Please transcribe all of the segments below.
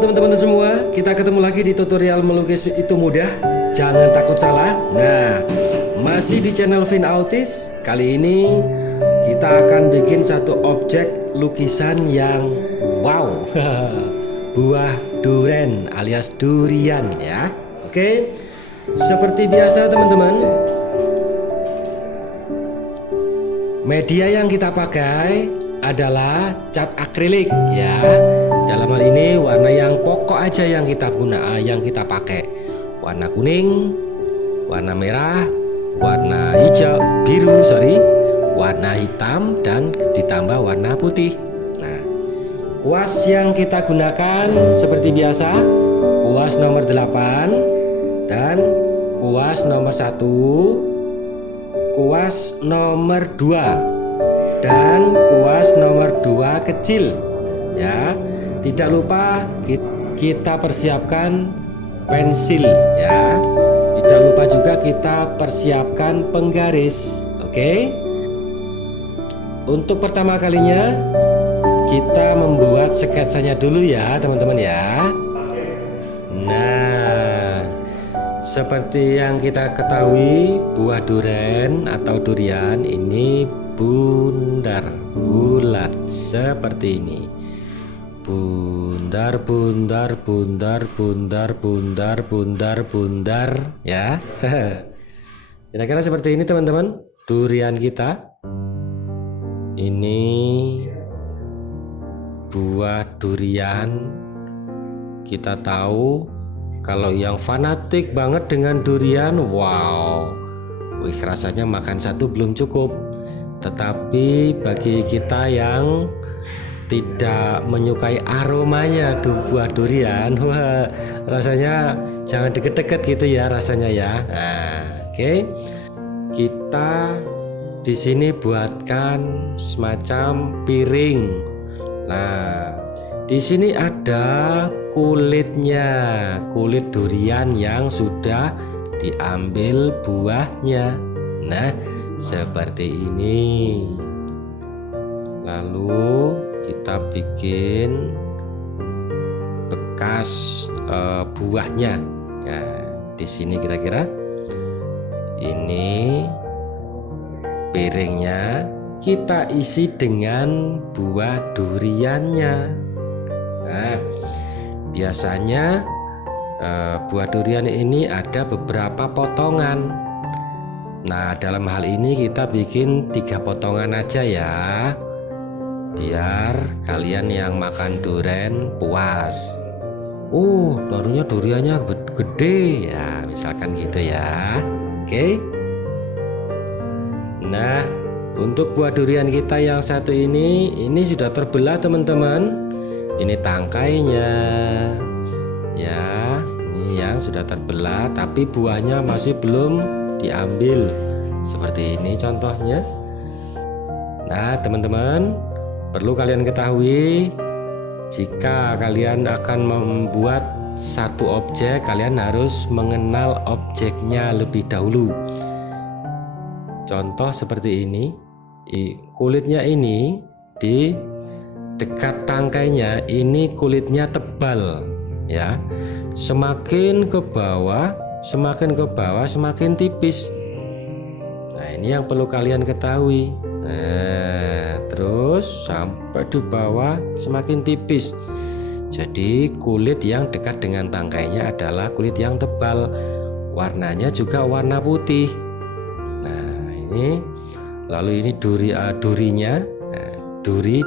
teman-teman semua, kita ketemu lagi di tutorial melukis itu mudah, jangan takut salah. Nah, masih di channel Vin Autis. Kali ini kita akan bikin satu objek lukisan yang wow. Buah duren alias durian ya. Oke, seperti biasa teman-teman, media yang kita pakai adalah cat akrilik ya. Dalam hal ini warna yang pokok aja yang kita pakai. Warna kuning, warna merah, warna hijau, warna hitam dan ditambah warna putih. Nah, kuas yang kita gunakan seperti biasa, kuas nomor 8 dan kuas nomor 1, kuas nomor 2 dan kuas nomor 2 kecil ya. Tidak lupa kita persiapkan pensil ya. Tidak lupa juga kita persiapkan penggaris. Oke. Untuk pertama kalinya kita membuat sketsanya dulu ya teman-teman ya. Nah, seperti yang kita ketahui, buah duren atau durian ini bundar, bulat seperti ini. Bundar ya. Kira-kira seperti ini teman-teman durian kita. Ini buah durian. Kita tahu kalau yang fanatik banget dengan durian, wow, rasanya makan satu belum cukup. Tetapi bagi kita yang tidak menyukai aromanya buah durian, wah, rasanya jangan deket-deket gitu ya rasanya ya. Nah, oke. Kita di sini buatkan semacam piring. Nah, di sini ada kulitnya, kulit durian yang sudah diambil buahnya. Nah, seperti ini. Lalu kita bikin bekas buahnya. Ya, di sini kira-kira ini piringnya kita isi dengan buah duriannya. Nah, biasanya buah durian ini ada beberapa potongan. Nah, dalam hal ini kita bikin 3 potongan aja ya, biar kalian yang makan duren puas. Barunya duriannya gede ya, misalkan gitu ya. Oke. Nah, untuk buah durian kita yang satu ini sudah terbelah teman-teman. Ini tangkainya ya, ini yang sudah terbelah tapi buahnya masih belum diambil. Seperti ini contohnya. Nah teman-teman, perlu kalian ketahui, jika kalian akan membuat satu objek, kalian harus mengenal objeknya lebih dahulu. Contoh seperti ini, kulitnya ini di dekat tangkainya ini kulitnya tebal ya. Semakin ke bawah semakin tipis. Nah, ini yang perlu kalian ketahui. Nah, terus sampai di bawah semakin tipis. Jadi kulit yang dekat dengan tangkainya adalah kulit yang tebal. Warnanya juga warna putih. Nah, ini lalu ini durinya. Nah, duri.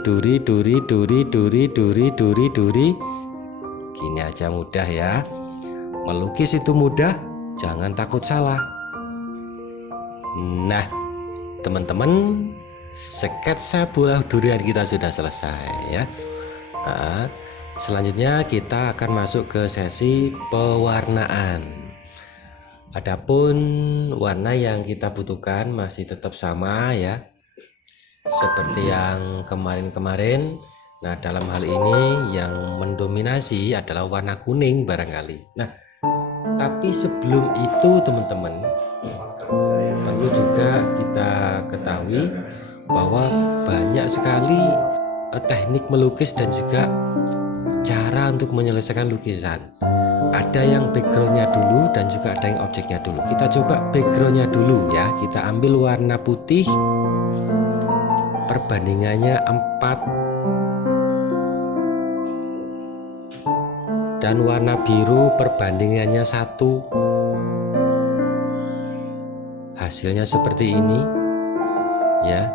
Gini aja mudah ya. Melukis itu mudah, jangan takut salah. Nah, teman-teman, sketsa buah durian kita sudah selesai ya. Nah, selanjutnya kita akan masuk ke sesi pewarnaan. Adapun warna yang kita butuhkan masih tetap sama ya, seperti yang kemarin-kemarin. Nah, dalam hal ini yang mendominasi adalah warna kuning barangkali. Nah, tapi sebelum itu teman-teman, perlu juga kita ketahui bahwa banyak sekali teknik melukis dan juga cara untuk menyelesaikan lukisan. Ada yang backgroundnya dulu dan juga ada yang objeknya dulu. Kita coba backgroundnya dulu ya. Kita ambil warna putih, perbandingannya 4, dan warna biru perbandingannya 1. Hasilnya seperti ini ya.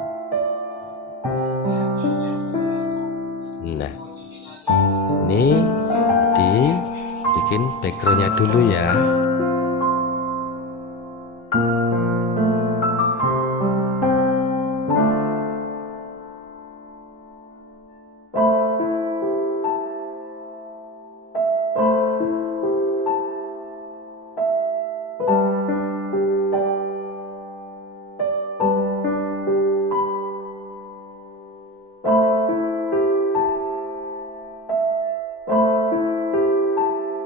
Nah, ini dibikin backgroundnya dulu ya.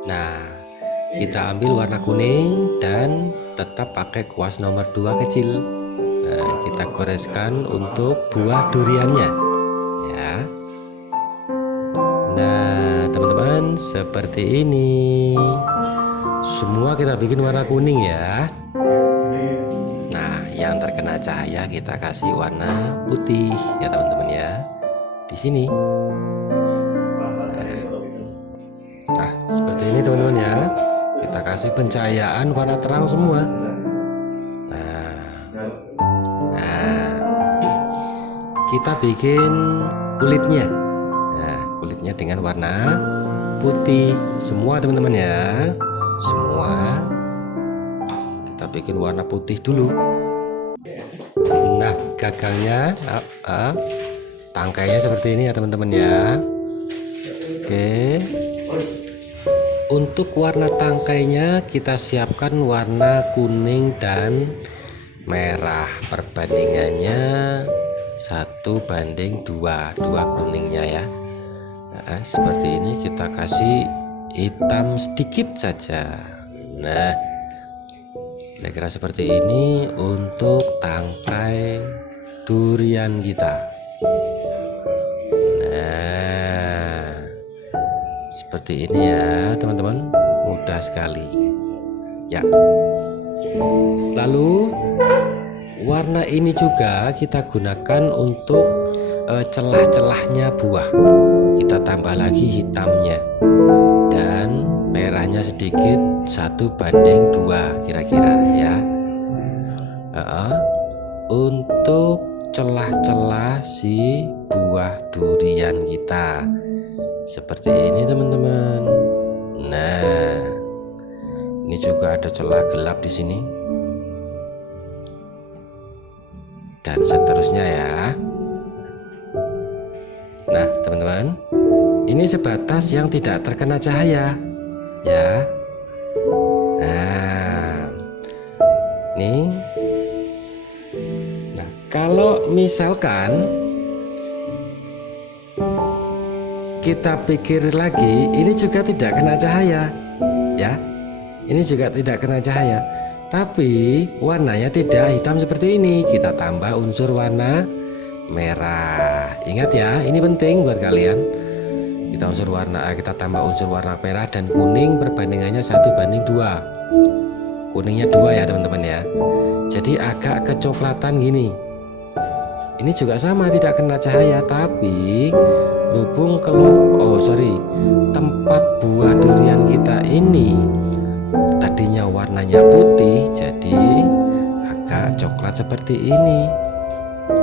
Nah, kita ambil warna kuning dan tetap pakai kuas nomor 2 kecil. Nah, kita goreskan untuk buah duriannya ya. Nah, teman-teman, seperti ini. Semua kita bikin warna kuning ya. Nah, yang terkena cahaya kita kasih warna putih ya teman-teman ya. Di sini. Nah, seperti ini teman-teman ya. Kita kasih pencahayaan warna terang semua. Nah, kita bikin kulitnya. Nah, kulitnya dengan warna putih semua teman-teman ya. Semua kita bikin warna putih dulu. Nah, gagangnya, tangkainya seperti ini ya teman-teman ya. Oke. Untuk warna tangkainya kita siapkan warna kuning dan merah. Perbandingannya 1:2, 2 kuningnya ya. Nah, seperti ini kita kasih hitam sedikit saja. Nah, kira-kira seperti ini untuk tangkai durian kita. Seperti ini ya teman-teman, mudah sekali ya. Lalu warna ini juga kita gunakan untuk celah-celahnya buah. Kita tambah lagi hitamnya dan merahnya sedikit 1:2 kira-kira ya. Untuk celah-celah si buah durian kita. Seperti ini teman-teman. Nah, ini juga ada celah gelap di sini. Dan seterusnya ya. Nah, teman-teman, ini sebatas yang tidak terkena cahaya ya. Nah, ini. Nah, kalau misalkan kita pikir lagi, ini juga tidak kena cahaya ya. Ini juga tidak kena cahaya, tapi warnanya tidak hitam seperti ini. Kita tambah unsur warna merah. Ingat ya, ini penting buat kalian. Kita tambah unsur warna merah dan kuning perbandingannya 1:2. Kuningnya 2 ya teman-teman ya. Jadi agak kecoklatan gini. Ini juga sama, tidak kena cahaya, tapi berhubung tempat buah durian kita ini tadinya warnanya putih, jadi agak coklat seperti ini.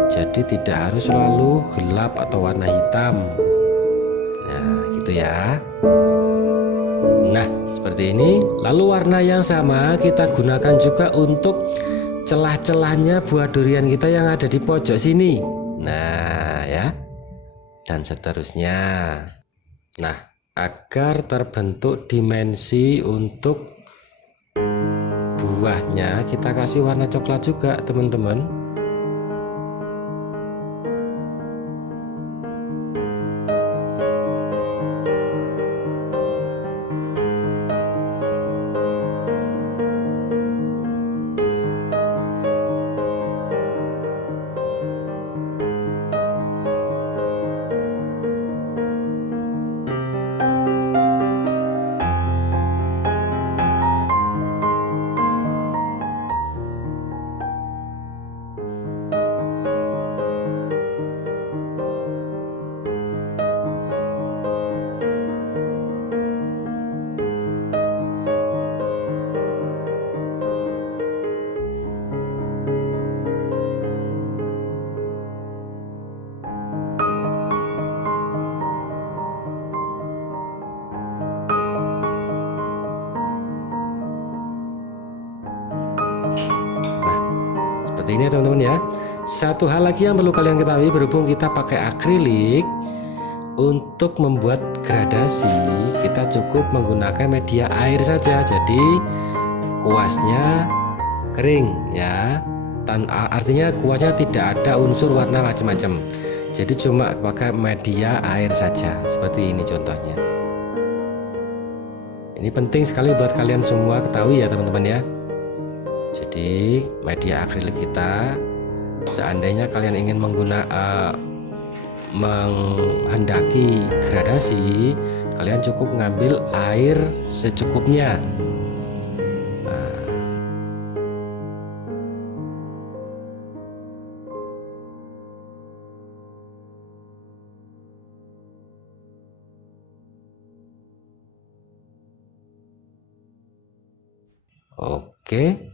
Jadi tidak harus selalu gelap atau warna hitam. Nah, gitu ya. Nah, seperti ini. Lalu warna yang sama kita gunakan juga untuk celah-celahnya buah durian kita yang ada di pojok sini. Nah, ya. Dan seterusnya. Nah, agar terbentuk dimensi untuk buahnya, kita kasih warna coklat juga teman-teman. seperti ini ya teman-teman ya. Satu hal lagi yang perlu kalian ketahui, berhubung kita pakai akrilik, untuk membuat gradasi kita cukup menggunakan media air saja. Jadi kuasnya kering ya, artinya kuasnya tidak ada unsur warna macam-macam. Jadi cuma pakai media air saja, seperti ini contohnya. Ini penting sekali buat kalian semua ketahui ya teman-teman ya. Jadi media akrilik kita, seandainya kalian ingin menghendaki gradasi, kalian cukup ngambil air secukupnya. Oke.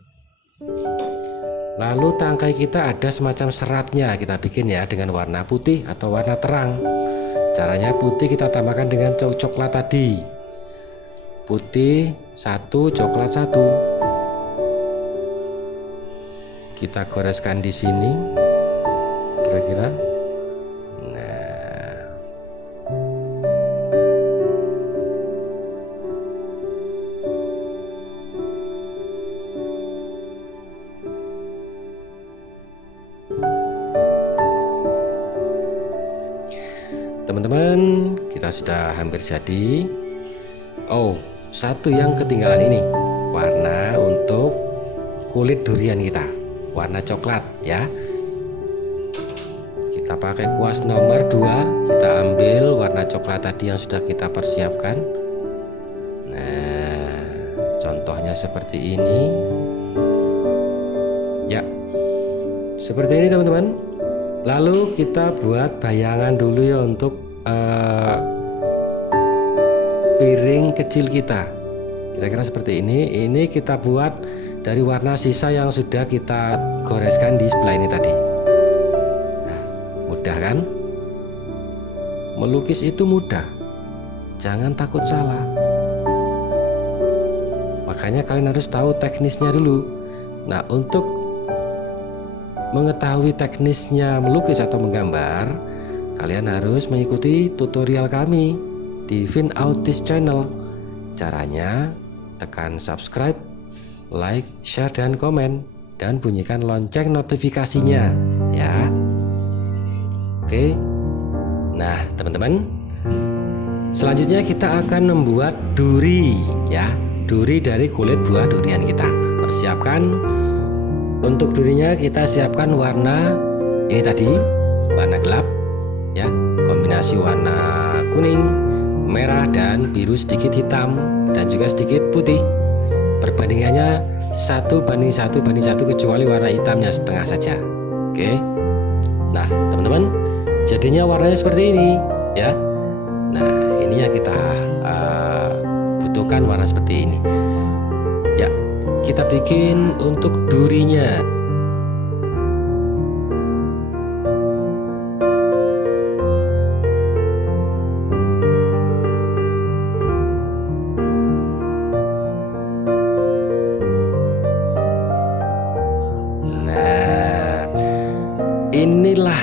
Lalu tangkai kita ada semacam seratnya, kita bikin ya dengan warna putih atau warna terang. Caranya putih kita tambahkan dengan coklat tadi. Putih 1, coklat 1. Kita goreskan di sini. Kira-kira. Teman-teman, kita sudah hampir jadi. Oh, satu yang ketinggalan ini, warna untuk kulit durian kita, warna coklat ya. Kita pakai kuas nomor 2, kita ambil warna coklat tadi yang sudah kita persiapkan. Nah, contohnya seperti ini. Ya, seperti ini teman-teman. Lalu kita buat bayangan dulu ya untuk piring kecil kita. Kira-kira seperti ini. Ini kita buat dari warna sisa yang sudah kita goreskan di sebelah ini tadi. Nah, mudah kan? Melukis itu mudah. Jangan takut salah. Makanya kalian harus tahu teknisnya dulu. Nah, untuk mengetahui teknisnya melukis atau menggambar, kalian harus mengikuti tutorial kami di Vin Autis Channel. Caranya tekan subscribe, like, share, dan komen, dan bunyikan lonceng notifikasinya ya. Oke. Nah teman-teman, selanjutnya kita akan membuat duri ya, duri dari kulit buah durian kita. Persiapkan. Untuk durinya kita siapkan warna ini tadi, warna gelap ya, kombinasi warna kuning, merah, dan biru, sedikit hitam, dan juga sedikit putih. Perbandingannya 1:1 kecuali warna hitamnya setengah saja. Oke. Nah teman-teman, jadinya warnanya seperti ini ya. Nah ini yang kita butuhkan, warna seperti ini ya. Kita bikin untuk durinya. Nah, inilah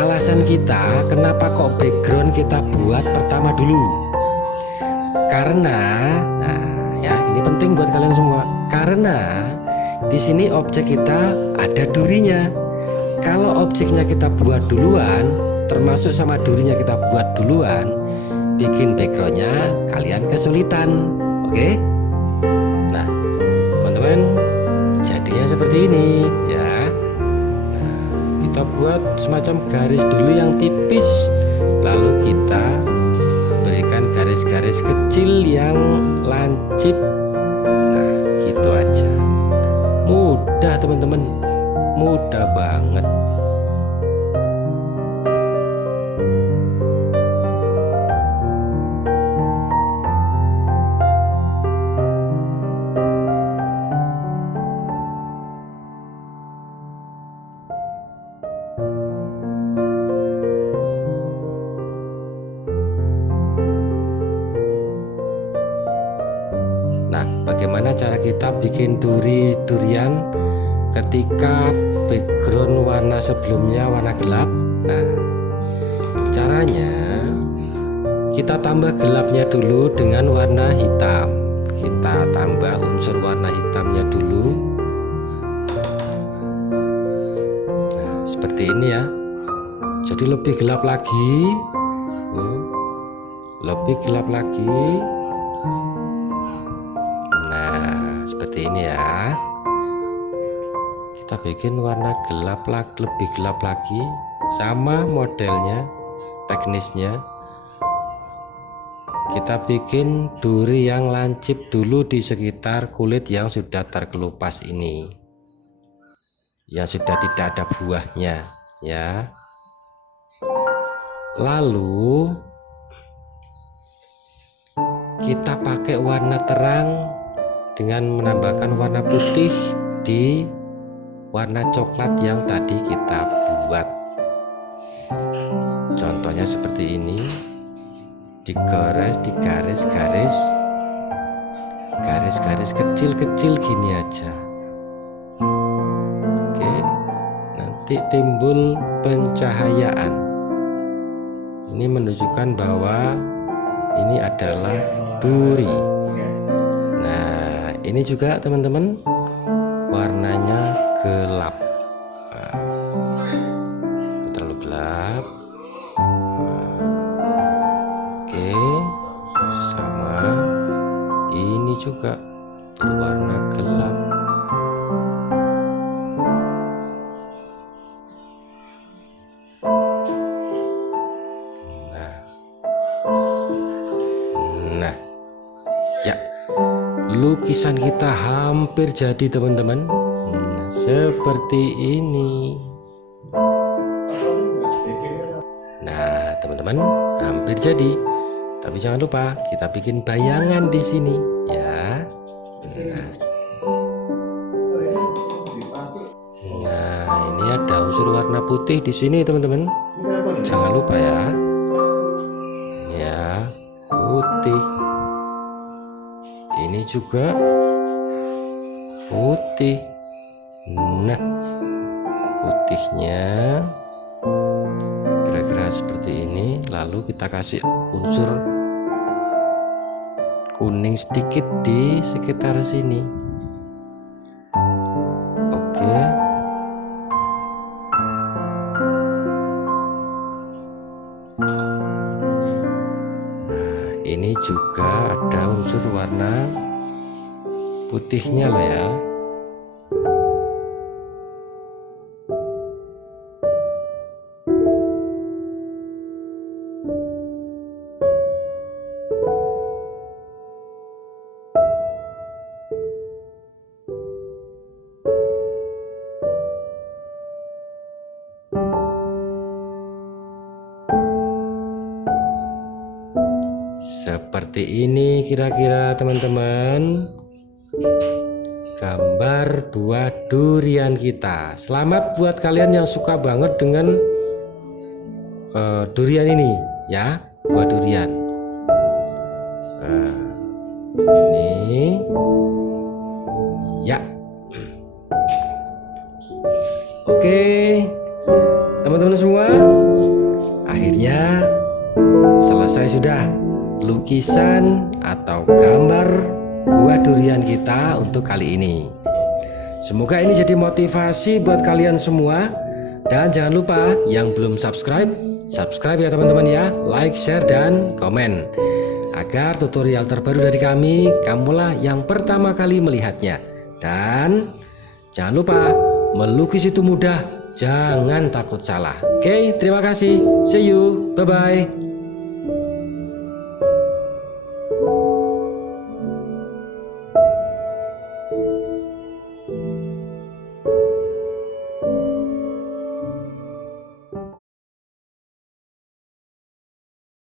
alasan kita kenapa kok background kita buat pertama dulu. Karena ini penting buat kalian semua, karena di sini objek kita ada durinya. Kalau objeknya kita buat duluan, termasuk sama durinya kita buat duluan, bikin backgroundnya kalian kesulitan. Oke? Nah, teman-teman, jadinya seperti ini ya. Nah, kita buat semacam garis dulu yang tipis, lalu kita berikan garis-garis kecil yang lancip. Nah, gitu aja. Mudah teman-teman, mudah banget. Nah, bagaimana cara kita bikin durian ketika background warna sebelumnya warna gelap. Nah, caranya kita tambah gelapnya dulu dengan warna hitam. Kita tambah unsur warna hitamnya dulu. Nah, seperti ini ya. Jadi lebih gelap lagi. Lebih gelap lagi. Nah, seperti ini ya. Kita bikin warna gelap lagi, lebih gelap lagi, sama modelnya, teknisnya. Kita bikin duri yang lancip dulu di sekitar kulit yang sudah terkelupas ini, yang sudah tidak ada buahnya ya. Lalu kita pakai warna terang dengan menambahkan warna putih di warna coklat yang tadi kita buat. Contohnya seperti ini, digaris kecil-kecil gini aja. Oke, nanti timbul pencahayaan. Ini menunjukkan bahwa ini adalah duri. Nah, ini juga teman-teman warnanya gelap. Terlalu gelap. Oke, sama ini juga berwarna gelap. Nah, ya, lukisan kita hampir jadi teman-teman. Seperti ini. Nah, teman-teman, hampir jadi. Tapi jangan lupa kita bikin bayangan di sini, ya. Nah, ini ada unsur warna putih di sini, teman-teman. Jangan lupa ya. Ya, putih. Ini juga putih. Nah, putihnya kira-kira seperti ini. Lalu kita kasih unsur kuning sedikit di sekitar sini. Oke. Nah, ini juga ada unsur warna putihnya lah ya. Seperti ini kira-kira teman-teman gambar buah durian kita. Selamat buat kalian yang suka banget dengan durian ini ya, buah durian. Ini ya. Oke teman-teman semua, akhirnya selesai sudah lukisan atau gambar buah durian kita untuk kali ini. Semoga ini jadi motivasi buat kalian semua. Dan jangan lupa yang belum subscribe ya teman-teman ya. Like, share, dan komen, agar tutorial terbaru dari kami kamulah yang pertama kali melihatnya. Dan jangan lupa, melukis itu mudah, jangan takut salah. Oke, terima kasih. See you. Bye-bye.